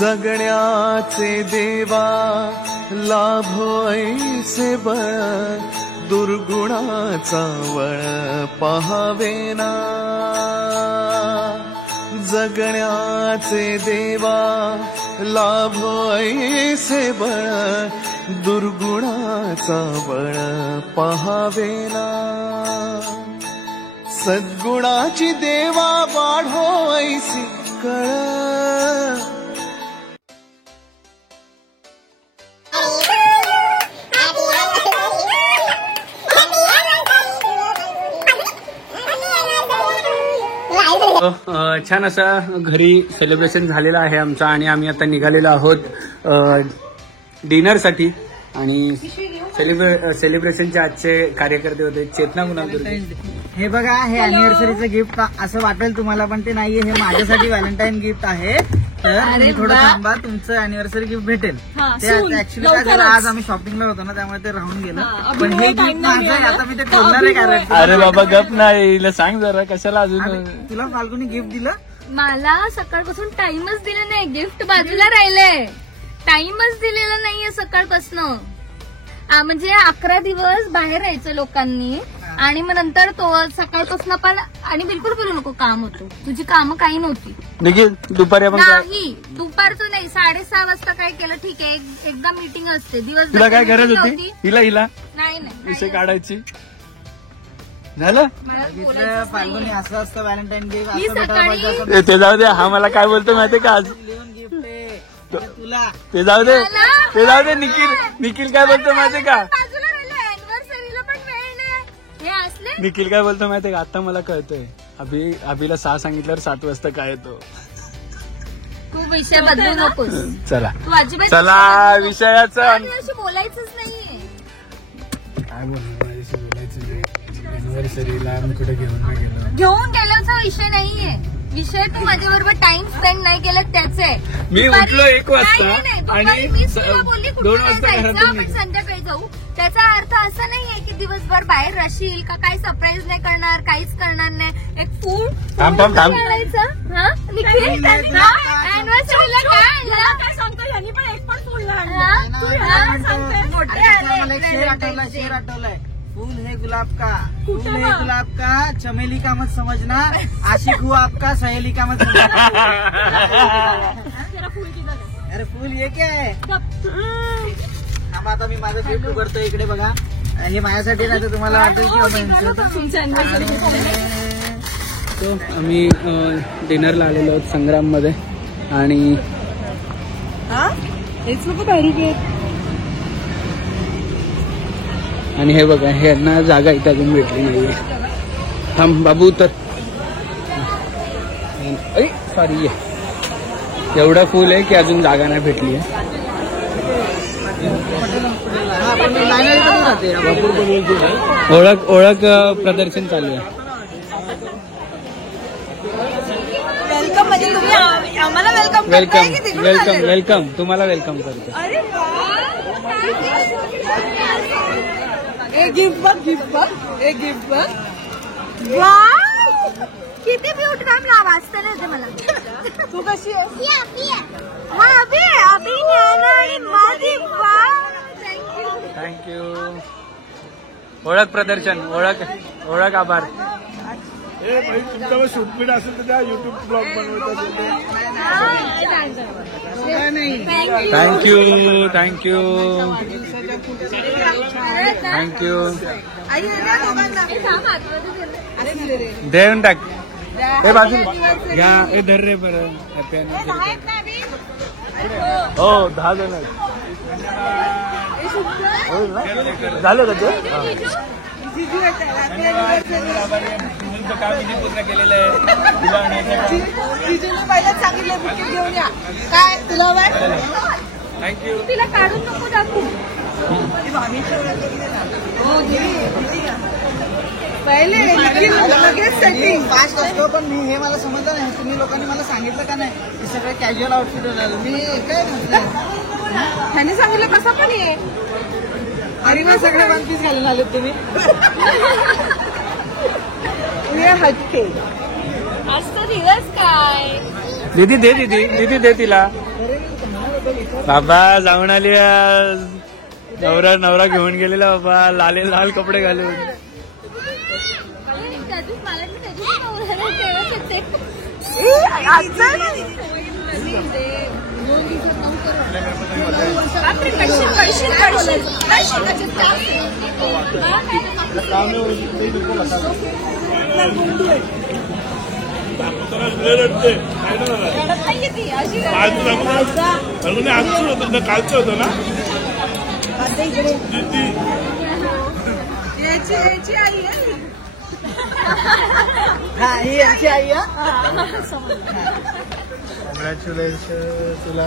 जगण्याचे देवा लाभो ऐसे बळ दुर्गुणाचा वळ पहावेना जगण्याचे देवा लाभो ऐसे बळ दुर्गुणाचा बळ पहावेना सद्गुणाची देवा वाढो ऐसी कळ छान असं घरी सेलिब्रेशन झालेलं आहे आमचं आणि आम्ही आता निघालेलो आहोत डिनरसाठी आणि सेलिब्रेशनचे आजचे कार्यकर्ते होते चेतना कुणाल. हे बघा हे अॅनिव्हर्सरीचं गिफ्ट असं वाटेल तुम्हाला पण ते नाहीये, हे माझ्यासाठी व्हॅलेंटाईन गिफ्ट आहे. तर तुम्ही थोडं थांबा, तुमचं अॅनिव्हर्सरी गिफ्ट भेटेल. ते ऍक्च्युली काय झालं आज आम्ही शॉपिंगला होतो ना त्यामुळे ते राहून गेलं, पण हे गिफ्ट माझं आहे. आता मी ते खोलणार आहे कारण अरे बाबा गप नाही सांग जरा कशाला अजून तुला फाल्गुनी गिफ्ट दिलं. मला सकाळपासून टाइमच दिला नाही, गिफ्ट बाजूला राहिलंय, टाइमच दिलेला नाहीये सकाळपासून. म्हणजे 11 दिवस बाहेर राहायचं लोकांनी आणि मग नंतर तो सकाळपासून पण आणि बिलकुल बोलू नको काम होतं, तुझी कामं काही नव्हती. देखील दुपारी आपण नाही दुपारचं नाही 6:30 वाजता काय केलं ठीक आहे, एकदा मीटिंग असते दिवसभर. तुला काय गरज होती हिला नाही विषय काढायची झालं फाल्गुनी असं असतं व्हॅलेंटाईन गिफ्ट ते जाऊ दे. हा मला काय बोलतो माहितीये का आज लिहून गिफ्ट तुला ते जाऊ दे निखिल काय बोलतो माहितीये का निखिल काय बोलतो माहितीये का आता मला कळतंय अभिला 6 सांगितल्यावर 7 वाजता काय येतो. तू विषय बदलू नकोस. चला तू अजिबात चला विषयाचं बोलायचंच नाहीये. काय बोलणार माझ्याशी बोलायचं नाही. अॅनिव्हर्सरीला आम्ही कुठे घेऊन गेल्याचा विषय नाहीये, विषय तू माझ्याबरोबर टाइम स्पेंड नाही केला त्याचे. मी उठलो 1 वाजता आणि मी तुला बोलली 2 वाजता आपण संध्याकाळी जाऊ. त्याचा अर्थ असा नाहीये की दिवसभर बाहेर राहशील का, काही सरप्राईज नाही करणार, काहीच करणार नाही. एक फूल करायचं अॅनिव्हर्सरीला काय सांगतो यांनी पण एक पण फूल शेर आठवलाय. फूल है गुलाब का, फूल है गुलाब का, चमेली का मत समझना, आशिक हूँ आपका सहेली का मत समझना. अरे फूल ये क्या है. आता मी माझं गिफ्ट उघडतो, इकडे बघा. हे माझ्यासाठी नाही तर तुम्हाला वाटेल की तो आम्ही डिनरला आलेलो आहोत संग्राम मध्ये आणि आणि हे बघा ह्यांना जागा इथे अजून भेटली नाहीये. थांब बाबू तर सॉरी एवढा फुल आहे की अजून जागा नाही भेटली आहे. ओळख प्रदर्शन चालू आहे. वेलकम म्हणजे तुम्ही आम्हाला वेलकम तुम्हाला वेलकम करतो. गिफ्ट बघ किती ब्युटी मॅम ना वाचता नाही येते मला. तू कशी आहेस. थँक्यू. ओळख प्रदर्शन ओळख आभार. तुमच्यावर शूटपीट असेल तर त्या युट्यूब ब्लॉग बनवत असेल थँक्यू देऊन टाक. हे बाजू घ्या. हे धर रे बरं. हो 10 जण झालं का ते काम पूर्ण केलेलं आहे. सांगितलं बुकिंग घेऊन या काय तुला थँक्यू. तिला काढून नको दाखवू. पहिले लगेच सेटिंग फास्ट असतो, पण मी हे मला समजलं नाही. तुम्ही लोकांनी मला सांगितलं का नाही की सगळे कॅज्युअल आउटफिट होणार. मी काय म्हटलं त्यांनी सांगितलं कसं पण ये. अरे मग सगळे 1 पीस घालून आलेत तुम्ही. हटके आज तर दिवस काय. दीदी दे तिला. बाबा जाऊन आली आज. नवरा घेऊन गेलेला बाबा, लाल कपडे घालून. कालचं होतं ना.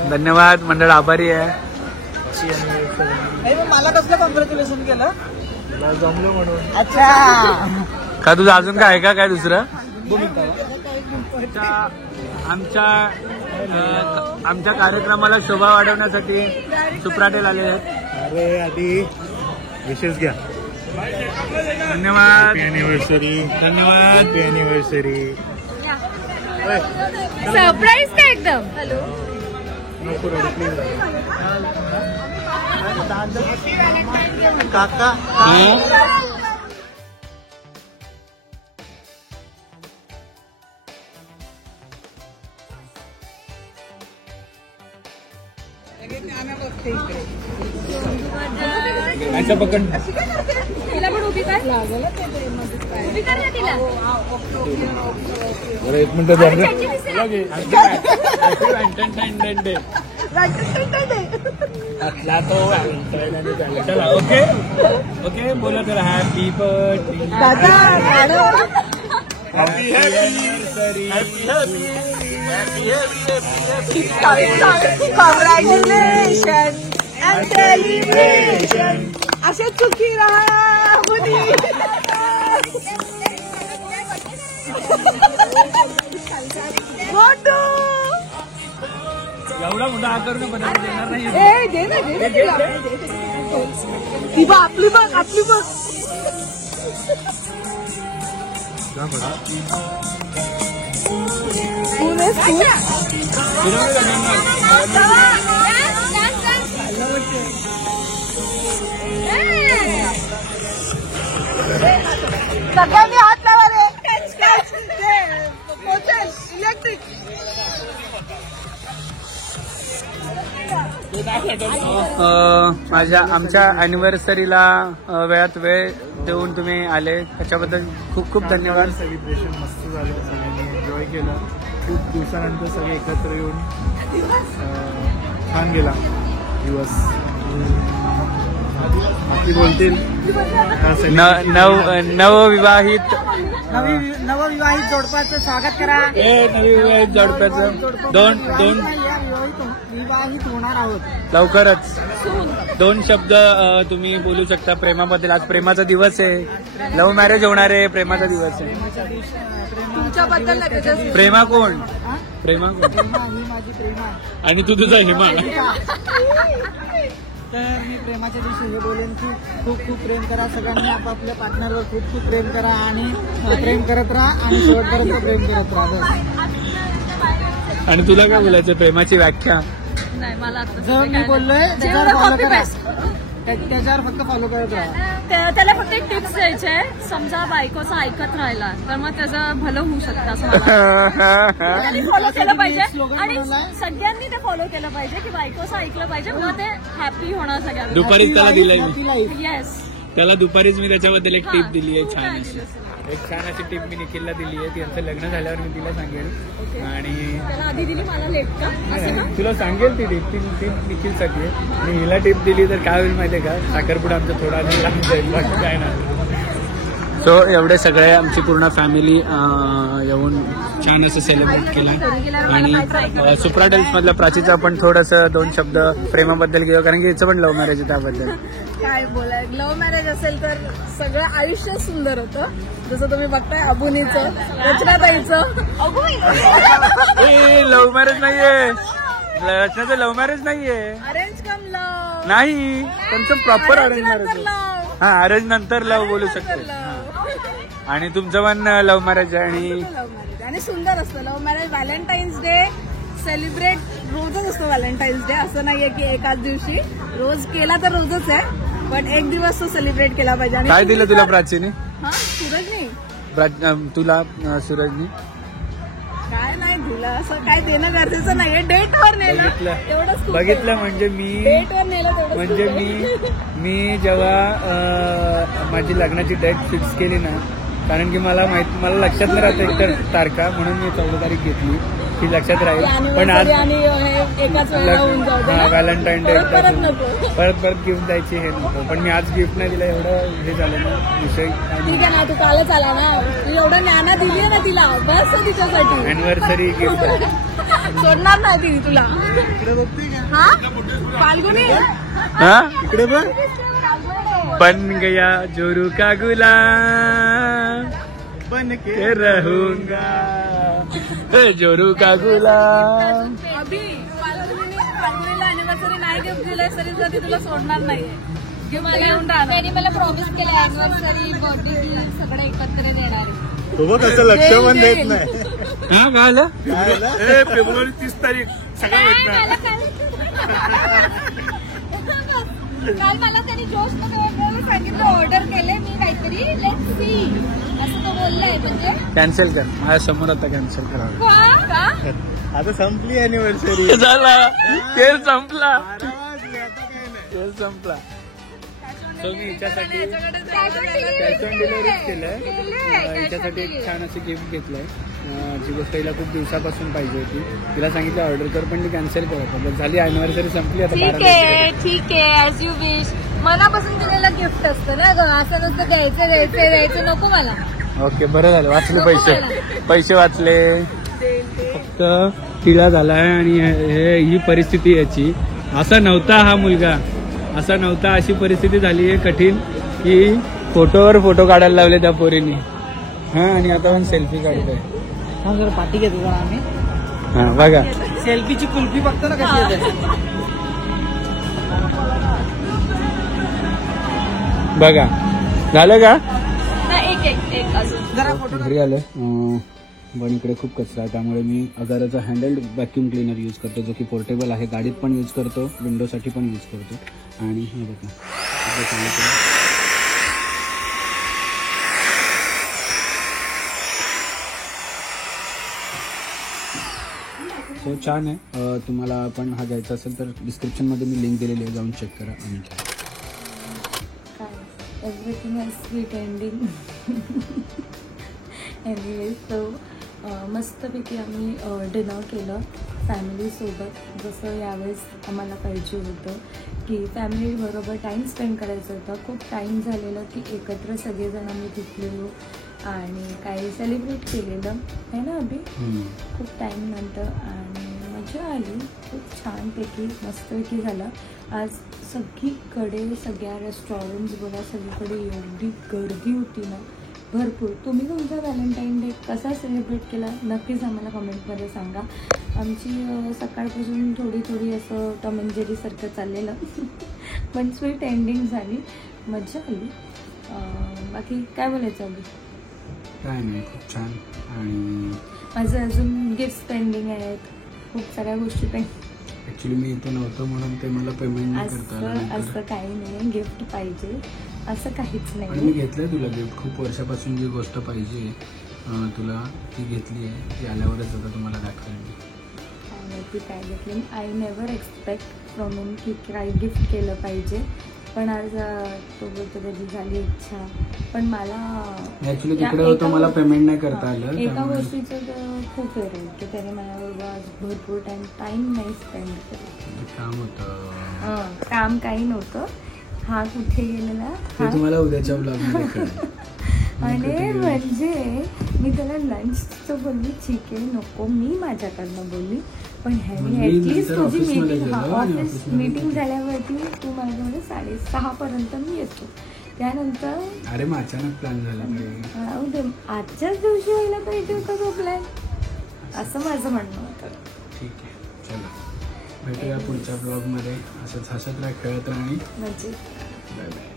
धन्यवाद मंडळ, आभारी आहे. मला कसलं कॉंग्रॅच्युलेशन केलं? जमलं म्हणून. अच्छा, का तुझं अजून काय आहे का काय दुसरं? आमच्या कार्यक्रमाला शोभा वाढवण्यासाठी सुप्राटेल आले आहेत. अरे आधी विशेष घ्या. धन्यवाद. अॅनिव्हर्सरी. धन्यवाद. अॅनिव्हर्सरी. सरप्राईज का एकदम. नको रडू प्लीज. काका अच्छा पकड. तिला पण उभी कर. उभी कर ना तिला. बरं 1 मिनिट ओके ओके बोला तर happy birthday. Congratulation and celebration. असे चुकी राहा. एवढा मोठा आकार देणार नाही. ती बघ आपली बघ. सगळ्यांनी हात लावा रे. पोचेल इलेक्ट्रिक. आमच्या अॅनिव्हर्सरीला वेळात वेळ देऊन तुम्ही आले त्याच्याबद्दल खूप खूप धन्यवाद. सेलिब्रेशन मस्त झालं. सगळ्यांनी एन्जॉय केलं. खूप दिवसानंतर सगळे एकत्र येऊन छान गेला दिवस. बाकी बोलतील. नवविवाहित जोडपाचं स्वागत करा. नवविवाहित जोडप्याचं दोन विवाहित होणार आहोत लवकरच. 2 शब्द तुम्ही बोलू शकता प्रेमाबद्दल. आज प्रेमाचा दिवस आहे. लव्ह मॅरेज होणार आहे. प्रेमाचा दिवस आहे. तुमच्याबद्दल प्रेमा कोण? प्रेमा कोण? ही माझी प्रेमा आहे. आणि तू तुझा हिमा. तर मी प्रेमाच्या दिवशी हे बोलेन की खूप खूप प्रेम करा. सगळ्यांनी आपापल्या पार्टनरवर खूप खूप प्रेम करा आणि प्रेम करत राहा आणि शेवटपर्यंत प्रेम करत राहा. आणि तुला काय बोलायचं प्रेमाची व्याख्या? नाही मला जर मी बोललोय त्याच्यावर फॉलो करा. त्याच्यावर फक्त फॉलो करत राहा. त्याला फक्त एक टिप्स द्यायचे आहे. समजा बायकोचं ऐकत राहिला तर मग त्याचं भलं होऊ शकतं असं मला फॉलो केलं पाहिजे. आणि सगळ्यांनी ते फॉलो केलं पाहिजे की बायकोचं ऐकलं पाहिजे. मग ते हॅपी होणार सगळ्यांना. दुपारीच त्याला दिलाय मी. येस त्याला दुपारीच मी त्याच्याबद्दल एक टिप दिली आहे. छान अशी टिप मी निखिलला दिली आहे. त्यांचं लग्न झाल्यावर मी तिला सांगेल. आणि त्याला आधी दिली मला लेट का तुला सांगेल ती टिप निखिलसाठी आहे. आणि हिला टिप दिली तर काय होईल माहितीये का? साखरपुडा आमचा थोडा लागून जाईल. बाकी काय नाही. सो एवढे सगळे आमची पूर्ण फॅमिली येऊन छान असं सेलिब्रेट केलं. आणि सुप्राटेल्स मधल्या प्राचीचं आपण थोडंसं 2 शब्द प्रेमाबद्दल घेऊ कारण की हिचं पण लव्ह मॅरेज आहे. त्याबद्दल काय बोलाय. लव्ह मॅरेज असेल तर सगळं आयुष्य सुंदर होतं. जसं तुम्ही बघताय अबुनीचं रचनाताईचं. लव्ह मॅरेज नाहीये. रचनाचं लव्ह मॅरेज नाहीये. अरेंज कम लव्ह नाही. त्यांचं प्रॉपर अरेंज मॅरेज. हा अरेंज नंतर लव्ह बोलू शकते. आणि तुमचं पण लव्ह मॅरेज आहे. आणि सुंदर असतं love marriage. Valentine's day celebrate रोजच असतो व्हॅलेंटाईन्स डे, असं नाहीये की एकाच दिवशी. रोज केला तर रोजच आहे, पण एक दिवस तो सेलिब्रेट केला पाहिजे. आणि काय दिलं तुला प्राचीने? हा सूरजनी तुला सूरजनी काय नाही दिलं, असं काय देणं गरजेचं नाहीये. डेटवर नेलं तेवढंच खूप बघितलं आहे. म्हणजे मी डेटवर नेलं तेवढंच म्हणजे खूप आहे. मी जेव्हा माझी लग्नाची डेट फिक्स केली ना, कारण की मला लक्षात नाही राहत एकतर तारखा, म्हणून मी 14 तारीख घेतली, ती लक्षात राहील. पण आज आणि एकाच वेळेला होऊन जाऊ दे ना. व्हॅलेंटाईन डे परत नको. परत गिफ्ट द्यायची हे नको. पण मी आज गिफ्ट नाही दिलं, एवढं हे झालं ना विषय. ठीक आहे ना, तू कालच आला ना, तू एवढं ज्ञाना दिली ना तिला, बस तिच्यासाठी. अॅनिव्हर्सरी गिफ्ट सोडणार नाही तिने तुला. हा फाल्गुनी हा इकडे बन गया जोरू का गुलाम बन के रहूंगा जोरू का गुलाम. अभि फाल्गुनीला अॅनिव्हर्सरी नाही गिफ्ट दिलंय तरी सुद्धा ती तुला सोडणार नाहीये. गिफ्ट घेऊन राहणार. त्यांनी मला प्रॉमिस केलं अॅनिव्हर्सरी बर्थडे सगळं एकत्र देणार आहे. तो बघ असं लक्ष पण देत नाही. हा काय आलं? काय झालं? फेब्रुवारी 30 तारीख सगळं भेटणार. काल मला त्यांनी जोश मध्ये सांगितलं ऑर्डर केले मी काहीतरी, लेट्स सी असं तो बोललाय. म्हणजे कॅन्सल कर, माझ्या समोर आता कॅन्सल करा. का? आता संपली अॅनिव्हर्सरी. झाला खेळ संपला, खेळ संपला. सो मी हिच्यासाठी कॅश ऑन डिलिव्हरीच केलंय. हिच्यासाठी एक छान अशी गिफ्ट घेतलंय, जी गोष्ट हिला खूप दिवसापासून पाहिजे होती. तिला सांगितलं ऑर्डर कर, पण ती कॅन्सल करत होती. झाली अॅनिव्हर्सरी संपली आता. ठीक आहे ठीक आहे, ऍज यू विश. मनापासून दिलेलं गिफ्ट असतं ना ग, असं नुसतं द्यायचं नको मला. ओके बरं झालं, वाचले पैसे वाचले. फक्त तिला झालाय आणि ही परिस्थिती याची. असा नव्हता हा मुलगा, असा नव्हता, अशी परिस्थिती झाली आहे कठीण की फोटोवर फोटो काढायला लावले त्या पोरीने. हा आणि आता पण सेल्फी काढतोय. हा जरा पाठी घेतो जरा आम्ही. हा बघा सेल्फीची कुल्फी बघतो ना कशी येते. बघा झालं का? एक अजून जरा फोटो घरी आलं पण इकडे खूप कचरा आहे, त्यामुळे मी अगाराचा हँडल्ड व्हॅक्यूम क्लीनर यूज करतो, जो की पोर्टेबल आहे. गाडीत पण यूज करतो, विंडोसाठी पण यूज करतो. आणि हे बघा सो छान आहे. तुम्हाला पण हा घ्यायचा असेल तर डिस्क्रिप्शनमध्ये मी लिंक दिलेली आहे, जाऊन चेक करा आणि घ्या. Everything is sweet ending. Anyway so मस्तपैकी आम्ही डिनर केलं फॅमिलीसोबत, जसं यावेळेस आम्हाला पाहिजे होतं की फॅमिलीबरोबर टाईम स्पेंड करायचं होतं. खूप टाईम झालेलं की एकत्र सगळेजण आम्ही भेटलेलो आणि काही सेलिब्रेट केलेलं आहे ना अभि, खूप टाईम नंतर. आणि मजा आली, खूप छानपैकी मस्तपैकी झालं. आज सगळीकडे सगळ्या रेस्टॉरंट्स बघा, सगळीकडे एवढी गर्दी होती ना, भरपूर. तुम्ही तुमचा व्हॅलेंटाईन डे कसा सेलिब्रेट केला नक्कीच आम्हाला कमेंटमध्ये सांगा. आमची सकाळपासून थोडी असं टॉम अँड जेरी सारखं चाललेलं पण स्वीट एंडिंग झाली, मजा आली. बाकी काय बोलायचं अभि? काय नाही, खूप छान. आणि माझं अजून गिफ्ट पेंडिंग आहेत, खूप साऱ्या गोष्टी ॲक्च्युली मी इथं नव्हतं म्हणून ते मला पेमेंट नाही करता आलं. असं काही नाही, गिफ्ट पाहिजे असं काहीच आणि नाही. मी घेतलंय तुला गिफ्ट, खूप वर्षापासून जी गोष्ट पाहिजे तुला ती घेतली आहे. ती आल्यावरच आता तुम्हाला दाखवेल मी. काय माहिती काय घेतली. आय नेव्हर एक्सपेक्ट फ्रॉम हिम की काय गिफ्ट केलं पाहिजे, पण आज तो बोलतो त्याची झाली इच्छा. पण मला ॲक्च्युली तिकडे होतं, मला पेमेंट नाही करता आलं. एका गोष्टीचं तर खूप वेळ आहे की त्याने माझ्याबरोबर आज भरपूर टाईम नाही स्पेंड केला. काम होतं, काम काही नव्हतं. हा कुठे गेलेला ते तुम्हाला उद्याच्या ब्लॉगमध्ये कळेल. आणि म्हणजे मी त्याला लंचचं बोलली, ठीक आहे नको, मी माझ्याकडनं बोलली. पण ह्यानी ॲटलिस्ट तुझी मीटिंग ऑफिस मीटिंग झाल्यावरती तू माझ्याकडे 6:30 मी येतो. त्यानंतर अरे मग अचानक प्लॅन झाला, आजच्याच दिवशी व्हायला पाहिजे होता तो प्लॅन, असं माझं म्हणणं होतं. ठीक आहे, चला भेटूया पुढच्या ब्लॉगमध्ये. असंच हसत राहा, खेळत राहा आणि म्हणजे बाय बाय.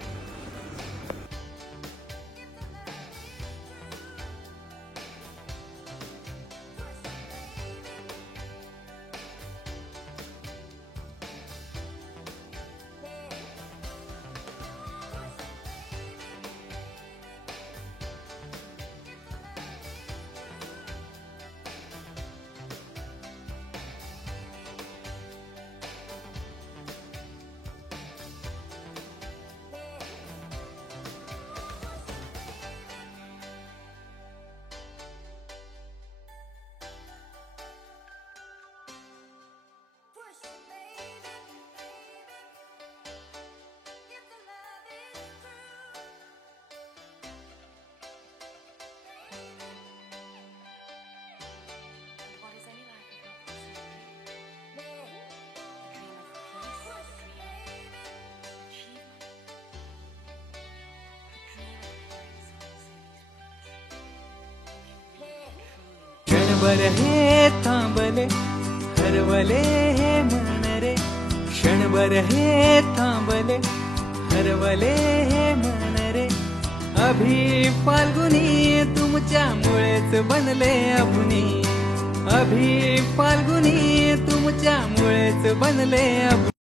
क्षणभर हे थांबले हरवले हे मन रे, क्षणभर हे थांबले हरवले हे मन रे. अभि फाल्गुनी तुमच्यामुळेच बनले अभुनी, अभि फाल्गुनी तुमच्यामुळेच बनले अभुनी.